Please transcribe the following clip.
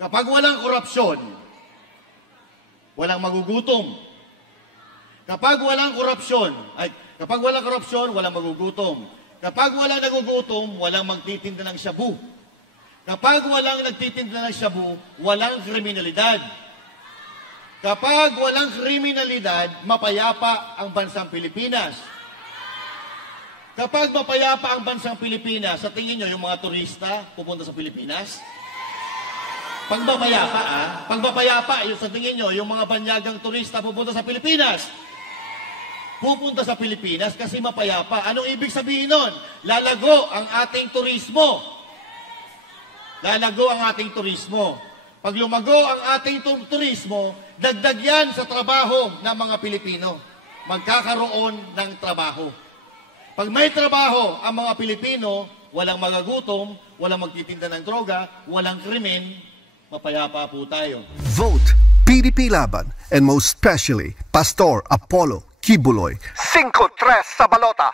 Kapag walang korupsyon, walang magugutom. Kapag walang korupsyon, walang magugutom. Kapag walang nagugutom, walang magtitinda ng shabu. Kapag walang nagtitinda ng shabu, walang kriminalidad. Kapag walang kriminalidad, mapayapa ang bansang Pilipinas. Kapag mapayapa ang bansang Pilipinas, sa tingin nyo yung mga turista pupunta sa Pilipinas? Pag mapayapa, sa tingin nyo yung mga banyagang turista pupunta sa Pilipinas? Pupunta sa Pilipinas kasi mapayapa. Anong ibig sabihin nun? Lalago ang ating turismo. Lalago ang ating turismo. Pag lumago ang ating turismo, dagdag yan sa trabaho ng mga Pilipino. Magkakaroon ng trabaho. Pag may trabaho ang mga Pilipino, walang magagutom, walang magtitinda ng droga, walang krimen, mapayapa po tayo. Vote PDP Laban, and most especially Pastor Apollo Kibuloy. 5-3 sa balota.